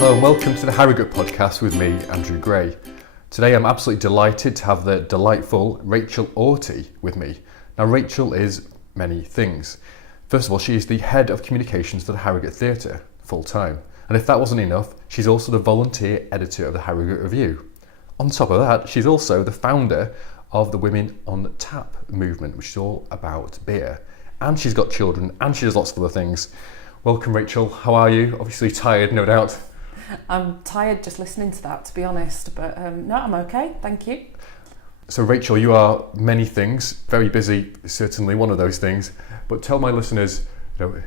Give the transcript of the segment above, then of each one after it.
Hello and welcome to the Harrogate podcast with me, Andrew Gray. Today I'm absolutely delighted to have the delightful Rachel Auty with me. Now Rachel is many things. First of all, she is the head of communications for the Harrogate Theatre, full time. And if that wasn't enough, she's also the volunteer editor of the Harrogate Review. On top of that, she's also the founder of the Women on Tap movement, which is all about beer. And she's got children, and she does lots of other things. Welcome Rachel, how are you? Obviously tired, no doubt. I'm tired just listening to that, to be honest, but no, I'm okay, thank you. So Rachel, you are many things, very busy, certainly one of those things, but tell my listeners,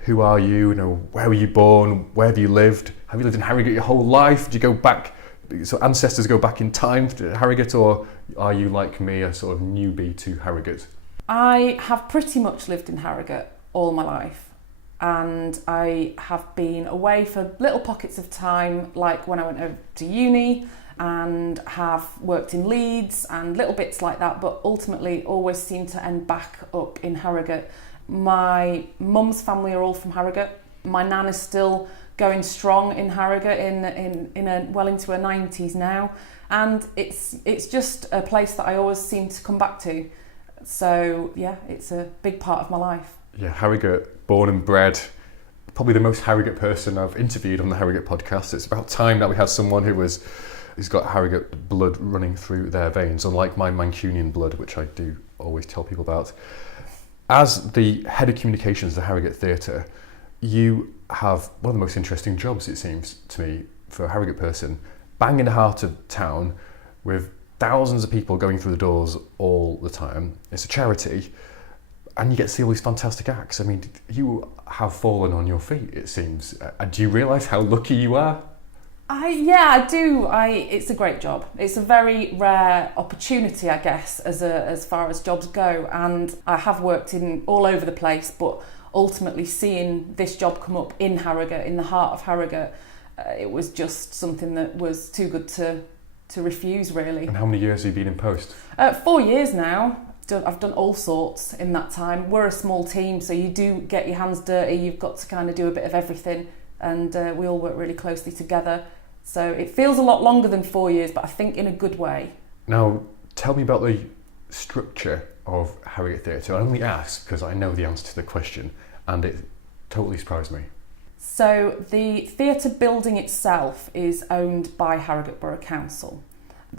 who are you, where were you born, where have you lived in Harrogate your whole life? Do you go back, so ancestors go back in time to Harrogate, or are you like me, a sort of newbie to Harrogate? I have pretty much lived in Harrogate all my life. And I have been away for little pockets of time, like when I went over to uni, and have worked in Leeds and little bits like that, but ultimately always seem to end back up in Harrogate. My mum's family are all from Harrogate. My nan is still going strong in Harrogate well into her 90s now, and it's just a place that I always seem to come back to. So yeah, it's a big part of my life. Yeah, Harrogate, born and bred, probably the most Harrogate person I've interviewed on the Harrogate podcast. It's about time that we had someone who's got Harrogate blood running through their veins, unlike my Mancunian blood, which I do always tell people about. As the head of communications of the Harrogate Theatre, you have one of the most interesting jobs, it seems to me, for a Harrogate person, bang in the heart of town with thousands of people going through the doors all the time. It's a charity. And you get to see all these fantastic acts. I mean, you have fallen on your feet, it seems. Do you realise how lucky you are? I do. It's a great job. It's a very rare opportunity, I guess, as far as jobs go. And I have worked in all over the place, but ultimately seeing this job come up in Harrogate, in the heart of Harrogate, it was just something that was too good to refuse, really. And how many years have you been in post? 4 years now. I've done all sorts in that time. We're a small team, so you do get your hands dirty. You've got to kind of do a bit of everything, and we all work really closely together. So it feels a lot longer than 4 years, but I think in a good way. Now, tell me about the structure of Harrogate Theatre. I only ask because I know the answer to the question, and it totally surprised me. So the theatre building itself is owned by Harrogate Borough Council.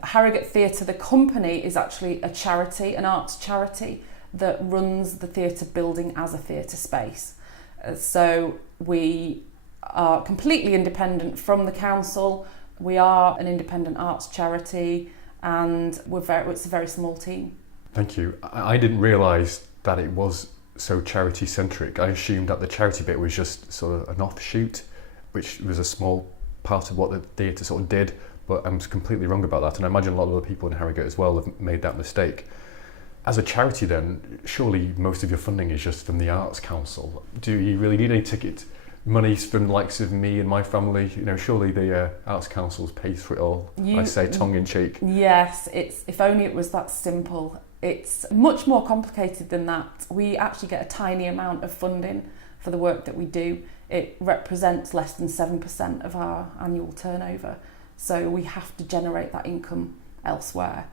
Harrogate Theatre, the company, is actually a charity, an arts charity that runs the theatre building as a theatre space. So we are completely independent from the council. We are an independent arts charity, and it's a very small team. Thank you. I didn't realise that it was so charity centric. I assumed that the charity bit was just sort of an offshoot, which was a small part of what the theatre sort of did. But I'm completely wrong about that, and I imagine a lot of other people in Harrogate as well have made that mistake. As a charity then, surely most of your funding is just from the Arts Council. Do you really need any ticket monies from the likes of me and my family? Surely the Arts Council pays for it all, I say tongue in cheek. Yes, if only it was that simple. It's much more complicated than that. We actually get a tiny amount of funding for the work that we do. It represents less than 7% of our annual turnover. So we have to generate that income elsewhere.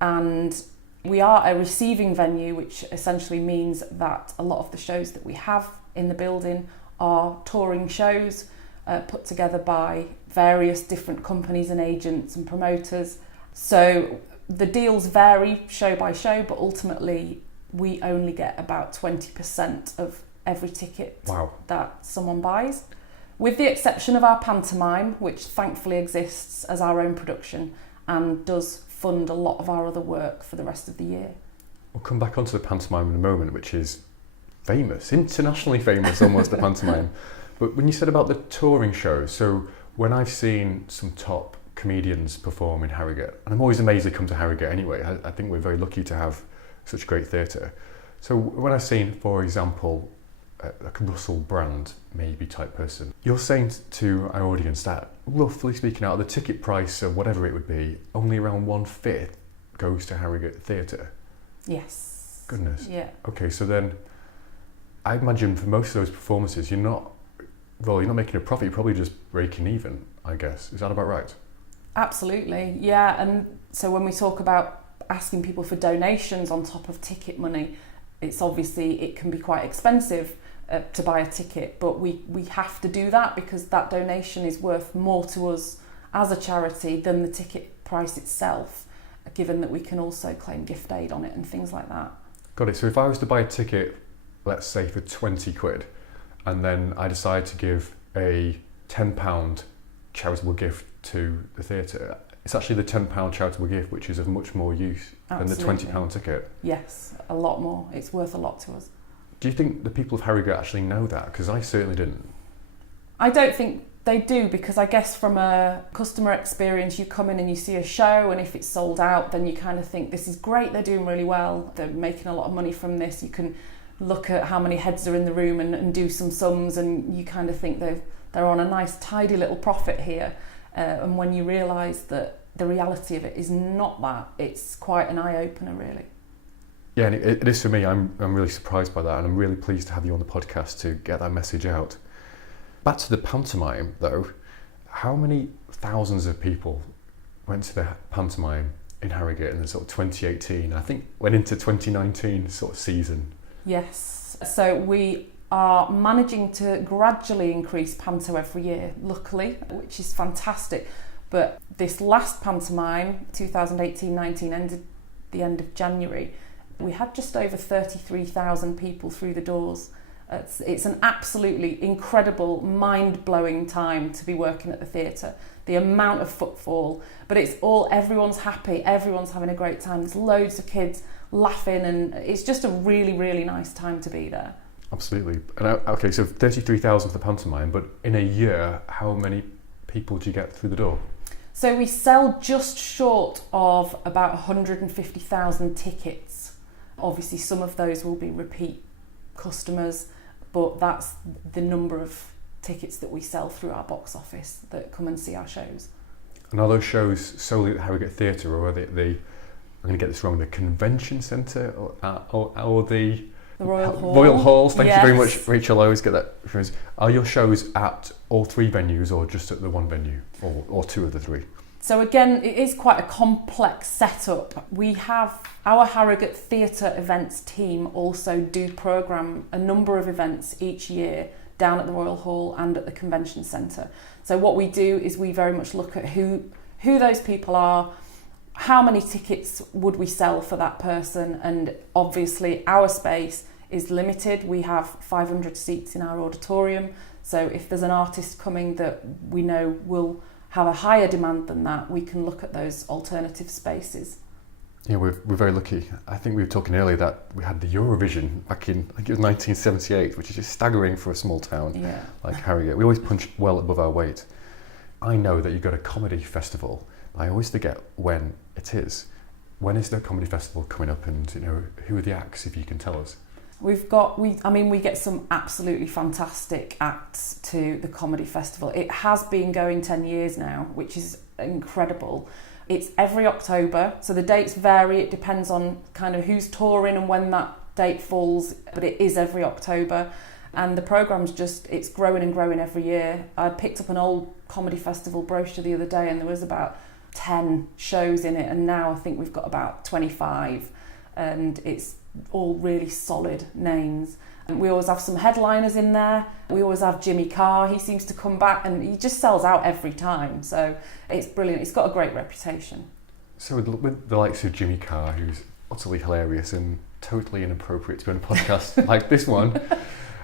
And we are a receiving venue, which essentially means that a lot of the shows that we have in the building are touring shows put together by various different companies and agents and promoters. So the deals vary show by show, but ultimately we only get about 20% of every ticket that someone buys. With the exception of our pantomime, which thankfully exists as our own production and does fund a lot of our other work for the rest of the year. We'll come back onto the pantomime in a moment, which is famous, internationally famous almost, the pantomime. But when you said about the touring shows, so when I've seen some top comedians perform in Harrogate, and I'm always amazed they come to Harrogate anyway, I think we're very lucky to have such great theatre. So when I've seen, for example, like a Russell Brand maybe type person, you're saying to our audience that roughly speaking, out of the ticket price or whatever it would be, only around 1/5 goes to Harrogate Theatre? Yes. Goodness. Yeah. Okay, so then I imagine for most of those performances you're not making a profit, you're probably just breaking even. I guess. Is that about right? Absolutely, yeah. And so when we talk about asking people for donations on top of ticket money, it's obviously, it can be quite expensive to buy a ticket, but we have to do that because that donation is worth more to us as a charity than the ticket price itself, given that we can also claim gift aid on it and things like that. Got it. So if I was to buy a ticket, let's say for 20 quid, and then I decide to give a £10 charitable gift to the theatre, it's actually the £10 charitable gift which is of much more use than the £20 ticket. Yes, a lot more. It's worth a lot to us. Do you think the people of Harrogate actually know that? Because I certainly didn't. I don't think they do, because I guess from a customer experience, you come in and you see a show, and if it's sold out, then you kind of think, this is great, they're doing really well, they're making a lot of money from this. You can look at how many heads are in the room and do some sums, and you kind of think they're on a nice tidy little profit here. And when you realise that the reality of it is not that, it's quite an eye-opener, really. Yeah, and it is for me. I'm really surprised by that, and I'm really pleased to have you on the podcast to get that message out. Back to the pantomime, though, how many thousands of people went to the pantomime in Harrogate in the sort of 2018, I think went into 2019 sort of season? Yes, so we are managing to gradually increase panto every year, luckily, which is fantastic. But this last pantomime, 2018-19, ended the end of January. We had just over 33,000 people through the doors. It's an absolutely incredible, mind-blowing time to be working at the theatre. The amount of footfall, but everyone's happy, everyone's having a great time. There's loads of kids laughing, and it's just a really, really nice time to be there. Absolutely. And okay, so 33,000 for the pantomime, but in a year, how many people do you get through the door? So we sell just short of about 150,000 tickets. Obviously, some of those will be repeat customers, but that's the number of tickets that we sell through our box office that come and see our shows. And are those shows solely at the Harrogate Theatre, or are they I'm going to get this wrong, the Convention Centre or the Royal Hall? Royal Halls, thank yes. you very much, Rachel. I always get that reference. Are your shows at all three venues, or just at the one venue, or two of the three? So again, it is quite a complex setup. We have our Harrogate Theatre events team also do programme a number of events each year down at the Royal Hall and at the Convention Centre. So what we do is we very much look at who those people are, how many tickets would we sell for that person, and obviously our space is limited. We have 500 seats in our auditorium, so if there's an artist coming that we know will have a higher demand than that, we can look at those alternative spaces. Yeah, we're very lucky. I think we were talking earlier that we had the Eurovision back in, I think it was 1978, which is just staggering for a small town like Harrogate. We always punch well above our weight. I know that you've got a comedy festival, but I always forget when it is. When is the comedy festival coming up, and who are the acts, if you can tell us? We get some absolutely fantastic acts to the comedy festival. It has been going 10 years now, which is incredible. It's every October, so the dates vary. It depends on kind of who's touring and when that date falls, but it is every October. And the programme's it's growing and growing every year. I picked up an old comedy festival brochure the other day, and there was about 10 shows in it, and now I think we've got about 25, and it's all really solid names. And we always have some headliners in there. We always have Jimmy Carr. He seems to come back, and he just sells out every time. So it's brilliant. It's got a great reputation. So with the likes of Jimmy Carr, who's utterly hilarious and totally inappropriate to be on a podcast like this one,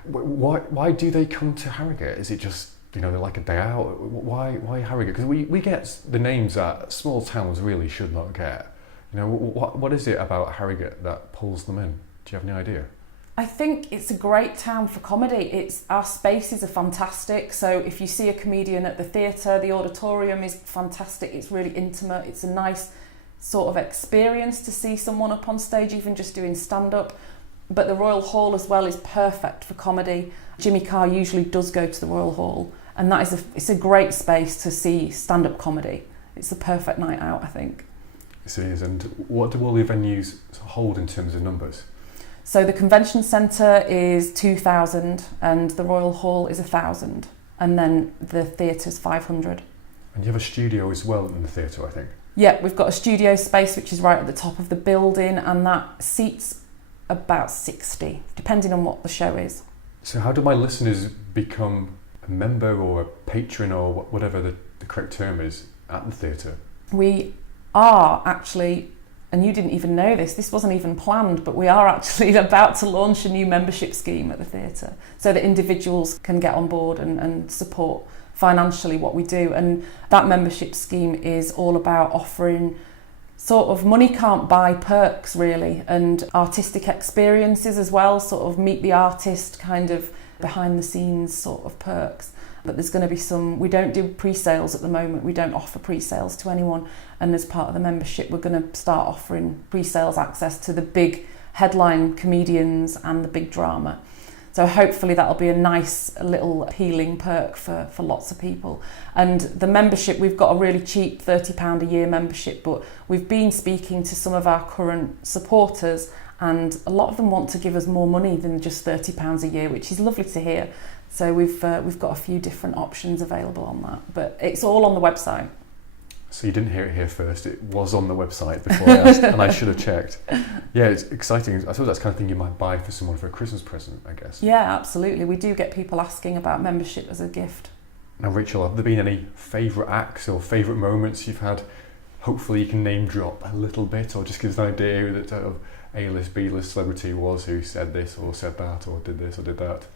why do they come to Harrogate? Is it just they're like a day out? Why Harrogate? Because we get the names that small towns really should not get. What is it about Harrogate that pulls them in? Do you have any idea? I think it's a great town for comedy. Our spaces are fantastic. So if you see a comedian at the theatre, the auditorium is fantastic. It's really intimate. It's a nice sort of experience to see someone up on stage, even just doing stand-up. But the Royal Hall as well is perfect for comedy. Jimmy Carr usually does go to the Royal Hall, and it's a great space to see stand-up comedy. It's the perfect night out, I think. Yes, it is. And what do all the venues hold in terms of numbers? So the Convention Centre is 2,000 and the Royal Hall is 1,000, and then the theatre's 500. And you have a studio as well in the theatre, I think. Yeah, we've got a studio space which is right at the top of the building, and that seats about 60, depending on what the show is. So how do my listeners become a member or a patron or whatever the correct term is at the theatre? We are actually, and you didn't even know this wasn't even planned, but we are actually about to launch a new membership scheme at the theatre so that individuals can get on board and support financially what we do. And that membership scheme is all about offering sort of money can't buy perks really, and artistic experiences as well, sort of meet the artist kind of behind the scenes sort of perks. But there's going to be some, we don't do pre-sales at the moment, we don't offer pre-sales to anyone, and as part of the membership we're going to start offering pre-sales access to the big headline comedians and the big drama. So hopefully that'll be a nice little appealing perk for lots of people. And the membership, we've got a really cheap £30 a year membership, but we've been speaking to some of our current supporters, and a lot of them want to give us more money than just £30 a year, which is lovely to hear. So we've got a few different options available on that, but it's all on the website. So you didn't hear it here first, it was on the website before I asked, and I should have checked. Yeah, it's exciting. I suppose that's the kind of thing you might buy for someone for a Christmas present, I guess. Yeah, absolutely. We do get people asking about membership as a gift. Now, Rachel, have there been any favourite acts or favourite moments you've had? Hopefully you can name drop a little bit, or just give us an idea who that of A-list, B-list celebrity was who said this or said that or did this or did that.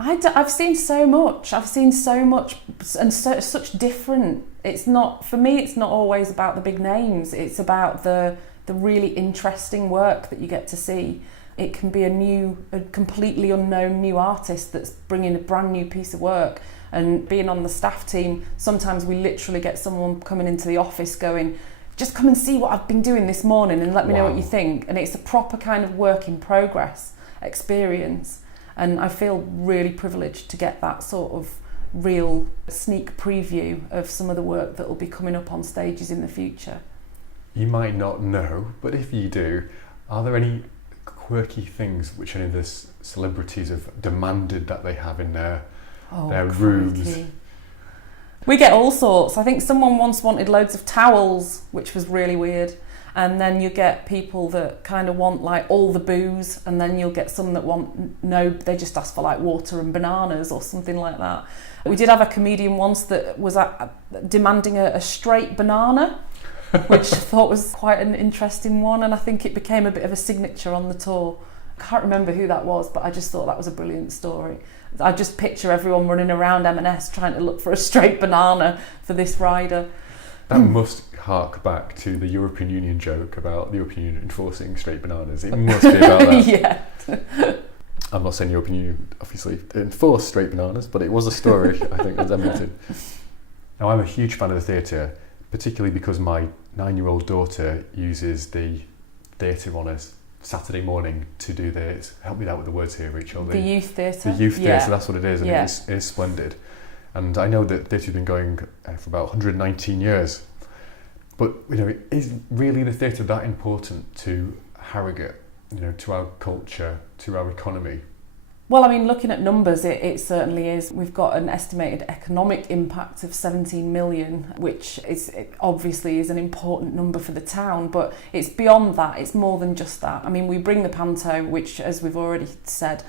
I've seen so much. I've seen so much and such different. It's not, for me, it's not always about the big names. It's about the really interesting work that you get to see. It can be a completely unknown new artist that's bringing a brand new piece of work. And being on the staff team, sometimes we literally get someone coming into the office going, just come and see what I've been doing this morning and let me know what you think. And it's a proper kind of work in progress experience. And I feel really privileged to get that sort of real sneak preview of some of the work that will be coming up on stages in the future. You might not know, but if you do, are there any quirky things which any of the celebrities have demanded that they have in their rooms? We get all sorts. I think someone once wanted loads of towels, which was really weird. And then you get people that kind of want like all the booze, and then you'll get some that want they just ask for like water and bananas or something like that. We did have a comedian once that was demanding a straight banana, which I thought was quite an interesting one, and I think it became a bit of a signature on the tour. I can't remember who that was, but I just thought that was a brilliant story. I just picture everyone running around M&S trying to look for a straight banana for this rider. That must hark back to the European Union joke about the European Union enforcing straight bananas. It must be about that. Yeah. I'm not saying the European Union obviously enforced straight bananas, but it was a story I think was emanated. Now, I'm a huge fan of the theatre, particularly because my 9-year-old daughter uses the theatre on a Saturday morning to do this. Help me out with the words here, Rachel. The youth theatre. The youth theatre, that's what it is, and it is splendid. And I know that theatre's been going for about 119 years. But, is really the theatre that important to Harrogate, to our culture, to our economy? Well, I mean, looking at numbers, it certainly is. We've got an estimated economic impact of 17 million, which obviously is an important number for the town, but it's beyond that. It's more than just that. I mean, we bring the panto, which, as we've already said,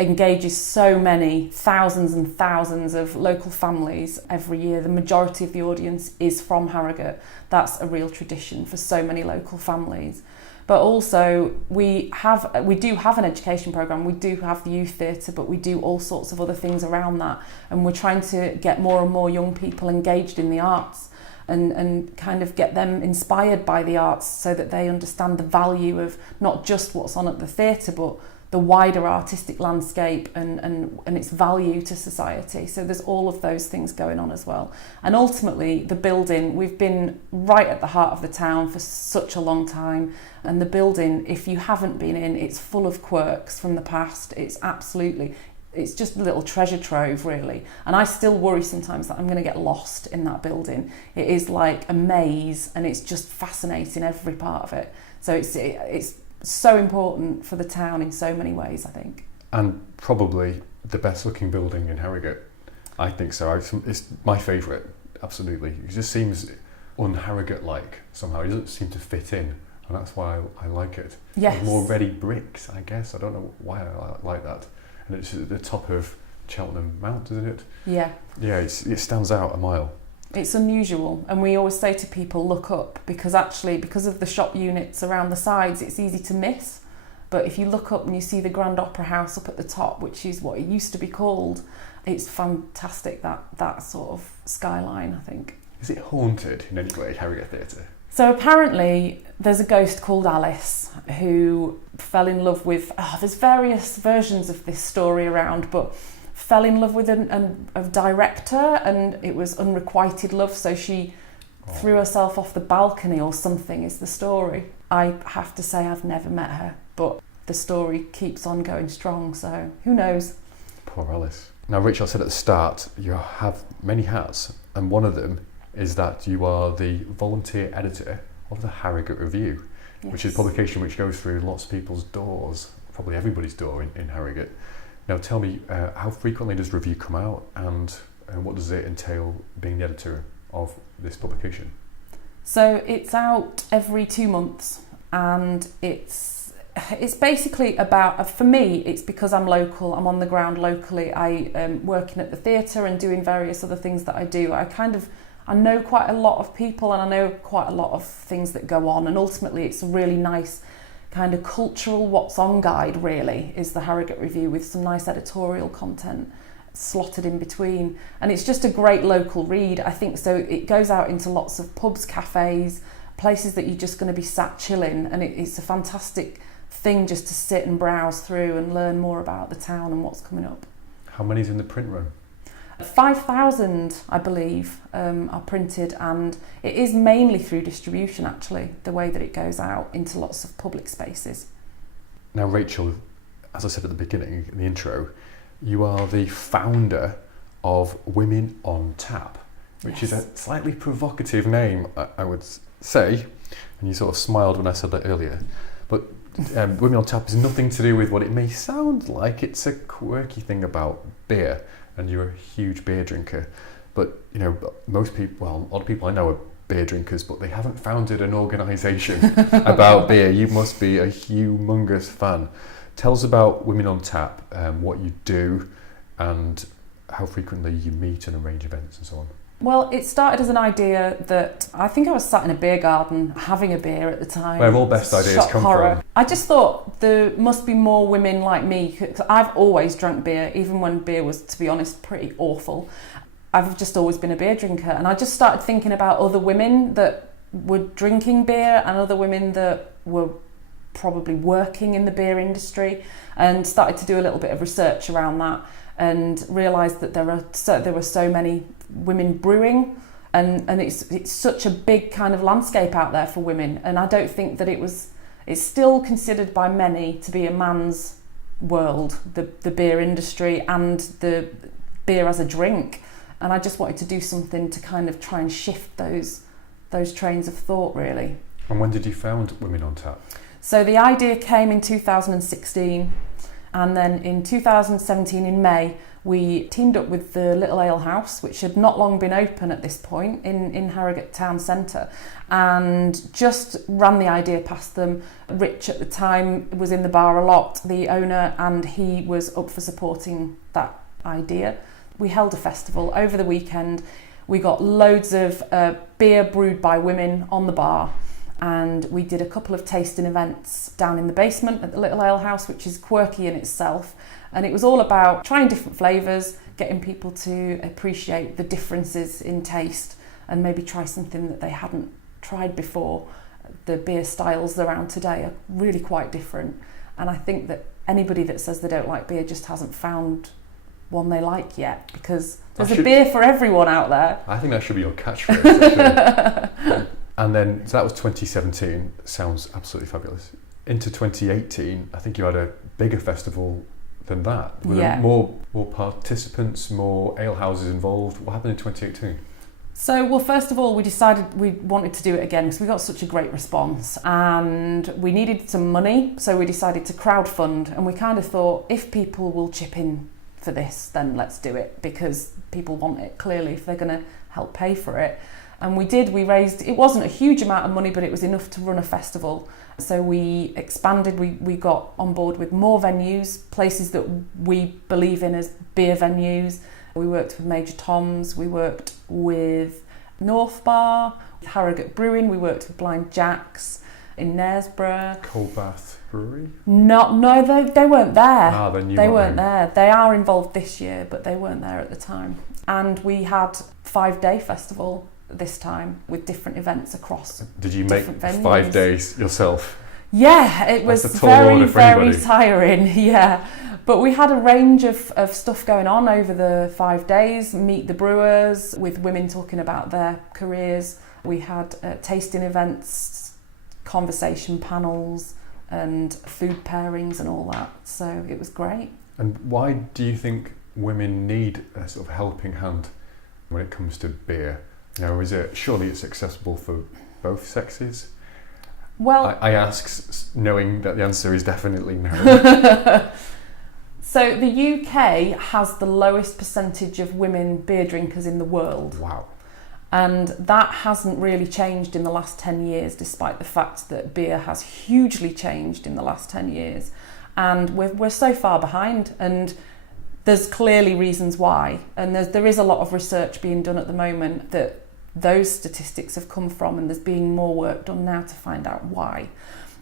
engages so many thousands and thousands of local families every year. The majority of the audience is from Harrogate. That's a real tradition for so many local families. But also we do have an education programme, we do have the youth theatre, but we do all sorts of other things around that. And we're trying to get more and more young people engaged in the arts and kind of get them inspired by the arts so that they understand the value of not just what's on at the theatre, but the wider artistic landscape and its value to society. So there's all of those things going on as well. And ultimately, the building, we've been right at the heart of the town for such a long time. And the building, if you haven't been in, it's full of quirks from the past. It's just a little treasure trove, really. And I still worry sometimes that I'm going to get lost in that building. It is like a maze, and it's just fascinating, every part of it. So it's so important for the town in so many ways, I think. And probably the best looking building in Harrogate. I think so. It's my favourite. absolutely. It just seems un-Harrogate-like somehow. It doesn't seem to fit in, and that's why I like it. Yes. There's more ready bricks, I guess. I don't know why I like that. And it's at the top of Cheltenham Mount, isn't it? Yeah. Yeah, it stands out a mile. It's unusual, and we always say to people, look up, because actually, because of the shop units around the sides, it's easy to miss. But if you look up and you see the Grand Opera House up at the top, which is what it used to be called, it's fantastic, that sort of skyline, I think. Is it haunted in any way, Harrogate Theatre? So apparently there's a ghost called Alice who fell in love with, there's various versions of this story around, but fell in love with a director, and it was unrequited love, so she threw herself off the balcony or something is the story. I have to say I've never met her, but the story keeps on going strong, so who knows? Poor Alice. Now, Rachel, I said at the start, you have many hats, and one of them is that you are the volunteer editor of the Harrogate Review, Yes. which is a publication which goes through lots of people's doors, probably everybody's door in Harrogate. Now, tell me, how frequently does Review come out, and what does it entail being the editor of this publication? So it's out every 2 months, and it's basically about, for me, it's because I'm local, I'm on the ground locally, I am working at the theatre and doing various other things that I do. I know quite a lot of people, and I know quite a lot of things that go on, and ultimately it's a really nice kind of cultural what's on guide, really, is the Harrogate Review, with some nice editorial content slotted in between, and it's just a great local read, I think. So it goes out into lots of pubs, cafes, places that you're just going to be sat chilling, and it's a fantastic thing just to sit and browse through and learn more about the town and what's coming up. How many's in the print run? 5,000, I believe, are printed, and it is mainly through distribution, actually, the way that it goes out into lots of public spaces. Now, Rachel, as I said at the beginning, in the intro, you are the founder of Women on Tap, which is a slightly provocative name, I would say, and you sort of smiled when I said that earlier. But Women on Tap is nothing to do with what it may sound like. It's a quirky thing about beer, and you're a huge beer drinker. But, you know, most people, well, a lot of people I know are beer drinkers, but they haven't founded an organisation about beer. You must be a humongous fan. Tell us about Women on Tap, what you do, and how frequently you meet and arrange events and so on. Well, it started as an idea that I think I was sat in a beer garden having a beer at the time. Where have all best ideas come from? I just thought there must be more women like me, because I've always drunk beer, even when beer was, to be honest, pretty awful. I've just always been a beer drinker, and I just started thinking about other women that were drinking beer and other women that were probably working in the beer industry, and started to do a little bit of research around that, and realised that there were so many women brewing, and it's such a big kind of landscape out there for women, and I don't think that it's still considered by many to be a man's world, the beer industry and the beer as a drink, and I just wanted to do something to kind of try and shift those trains of thought, really. And when did you found Women on Tap? So the idea came in 2016, and then in 2017 in May we teamed up with the Little Ale House, which had not long been open at this point in Harrogate Town Centre, and just ran the idea past them. Rich at the time was in the bar a lot, the owner, and he was up for supporting that idea. We held a festival over the weekend. We got loads of beer brewed by women on the bar, and we did a couple of tasting events down in the basement at the Little Ale House, which is quirky in itself, and it was all about trying different flavours, getting people to appreciate the differences in taste and maybe try something that they hadn't tried before. The beer styles around today are really quite different, and I think that anybody that says they don't like beer just hasn't found one they like yet, because there's a beer for everyone out there. I think that should be your catchphrase, actually. And then, so that was 2017, sounds absolutely fabulous. Into 2018, I think you had a bigger festival than that. Were there more participants, more ale houses involved? What happened in 2018? So, well, first of all, we decided we wanted to do it again because we got such a great response, and we needed some money, so we decided to crowdfund, and we kind of thought, if people will chip in for this, then let's do it, because people want it, clearly, if they're going to help pay for it. And we raised, it wasn't a huge amount of money, but it was enough to run a festival. So we expanded, we got on board with more venues, places that we believe in as beer venues. We worked with Major Tom's, we worked with North Bar, Harrogate Brewing, we worked with Blind Jack's in Knaresborough. Coldbath Brewery? No, they weren't there. They weren't there. They are involved this year, but they weren't there at the time. And we had 5-day festival this time with different events across. Did you make venues. 5 days yourself? Yeah, it was very tiring, yeah. But we had a range of stuff going on over the 5 days. Meet the brewers, with women talking about their careers. We had tasting events, conversation panels, and food pairings and all that. So it was great. And why do you think women need a sort of helping hand when it comes to beer? You know, surely it's accessible for both sexes? Well, I ask knowing that the answer is definitely no. So the UK has the lowest percentage of women beer drinkers in the world. Wow. And that hasn't really changed in the last 10 years, despite the fact that beer has hugely changed in the last 10 years. And we're so far behind, and there's clearly reasons why. And there is a lot of research being done at the moment that those statistics have come from, and there's being more work done now to find out why.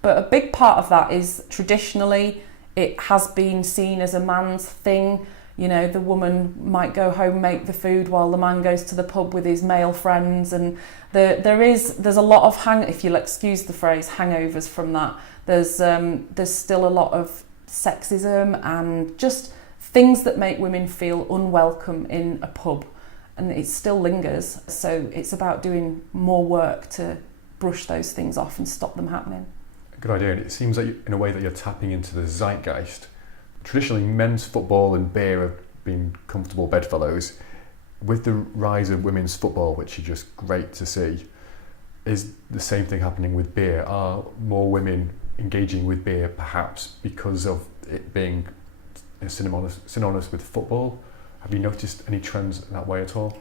But a big part of that is traditionally it has been seen as a man's thing. You know, the woman might go home, make the food, while the man goes to the pub with his male friends, and there's a lot of if you'll excuse the phrase, hangovers from that. There's still a lot of sexism and just things that make women feel unwelcome in a pub, and it still lingers. So it's about doing more work to brush those things off and stop them happening. Good idea. And it seems like in a way that you're tapping into the zeitgeist. Traditionally, men's football and beer have been comfortable bedfellows. With the rise of women's football, which is just great to see, is the same thing happening with beer? Are more women engaging with beer perhaps because of it being synonymous with football? Have you noticed any trends that way at all?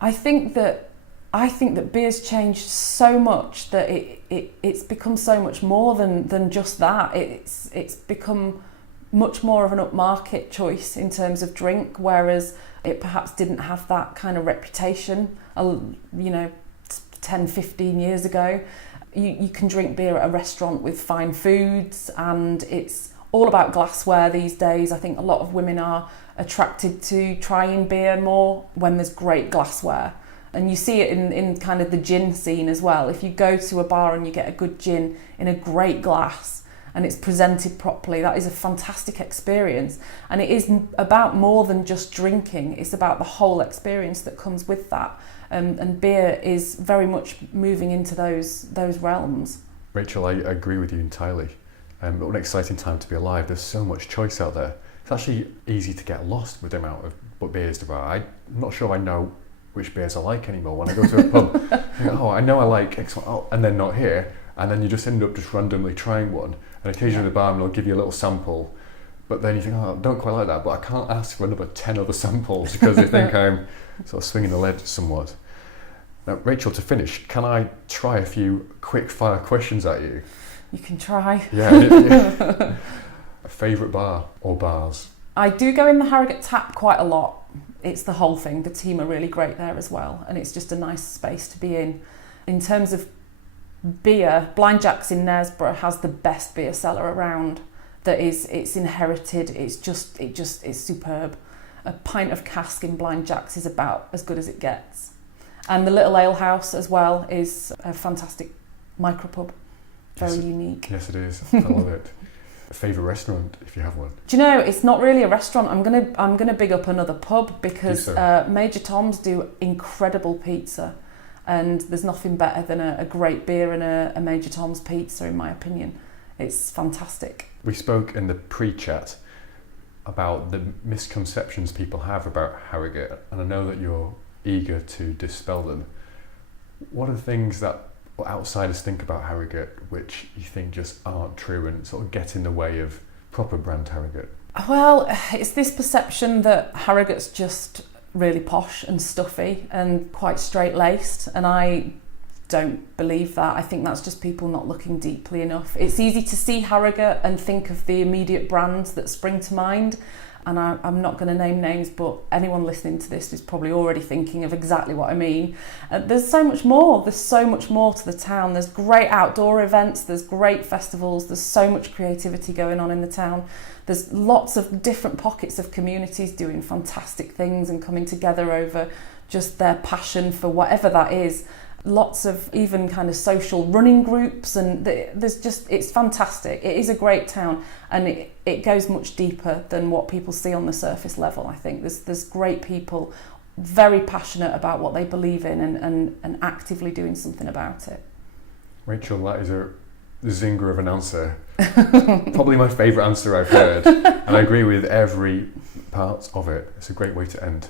I think that beer's changed so much that it's become so much more than just that. It's become much more of an upmarket choice in terms of drink, whereas it perhaps didn't have that kind of reputation, 10, 15 years ago. You can drink beer at a restaurant with fine foods, and it's all about glassware these days. I think a lot of women are attracted to trying beer more when there's great glassware. And you see it in kind of the gin scene as well. If you go to a bar and you get a good gin in a great glass and it's presented properly, that is a fantastic experience. And it is about more than just drinking. It's about the whole experience that comes with that. And beer is very much moving into those realms. Rachel, I agree with you entirely. What an exciting time to be alive. There's so much choice out there. It's actually easy to get lost with the amount of beers there are. I'm not sure I know which beers I like anymore. When I go to a pub, I go, I know I like X one, and then not here, and then you just end up just randomly trying one, and occasionally the barman will give you a little sample, but then you think, I don't quite like that, but I can't ask for another 10 other samples because they think I'm sort of swinging the lead somewhat. Now, Rachel, to finish, can I try a few quick fire questions at you? You can try. Yeah. A favourite bar or bars? I do go in the Harrogate Tap quite a lot. It's the whole thing. The team are really great there as well, and it's just a nice space to be in. In terms of beer, Blind Jack's in Knaresborough has the best beer cellar around. It's inherited. It's superb. A pint of cask in Blind Jack's is about as good as it gets. And the Little Ale House as well is a fantastic micropub. Very unique. Yes, it is. I love it. A favourite restaurant, if you have one? Do you know, it's not really a restaurant. I'm gonna big up another pub because Major Tom's do incredible pizza, and there's nothing better than a great beer and a Major Tom's pizza, in my opinion. It's fantastic. We spoke in the pre-chat about the misconceptions people have about Harrogate, and I know that you're eager to dispel them. What are the things that outsiders think about Harrogate which you think just aren't true and sort of get in the way of proper brand Harrogate? Well, it's this perception that Harrogate's just really posh and stuffy and quite straight-laced, and I don't believe that. I think that's just people not looking deeply enough. It's easy to see Harrogate and think of the immediate brands that spring to mind, and I'm not going to name names, but anyone listening to this is probably already thinking of exactly what I mean. There's so much more. There's so much more to the town. There's great outdoor events, there's great festivals, there's so much creativity going on in the town. There's lots of different pockets of communities doing fantastic things and coming together over just their passion for whatever that is. Lots of even kind of social running groups, and it's fantastic. It is a great town, and it goes much deeper than what people see on the surface level. I think there's great people very passionate about what they believe in and actively doing something about it. Rachel, that is a zinger of an answer. Probably my favourite answer I've heard, and I agree with every part of it. It's a great way to end.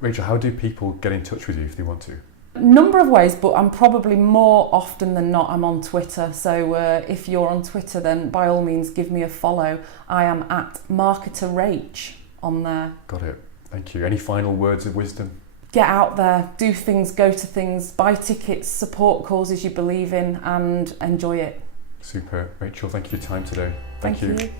Rachel, how do people get in touch with you if they want to? Number of ways, but I'm probably more often than not I'm on Twitter. So if you're on Twitter, then by all means give me a follow. I am at MarketerRach on there. Got it. Thank you. Any final words of wisdom? Get out there, do things, go to things, buy tickets, support causes you believe in, and enjoy it. Super. Rachel, thank you for your time today. Thank you.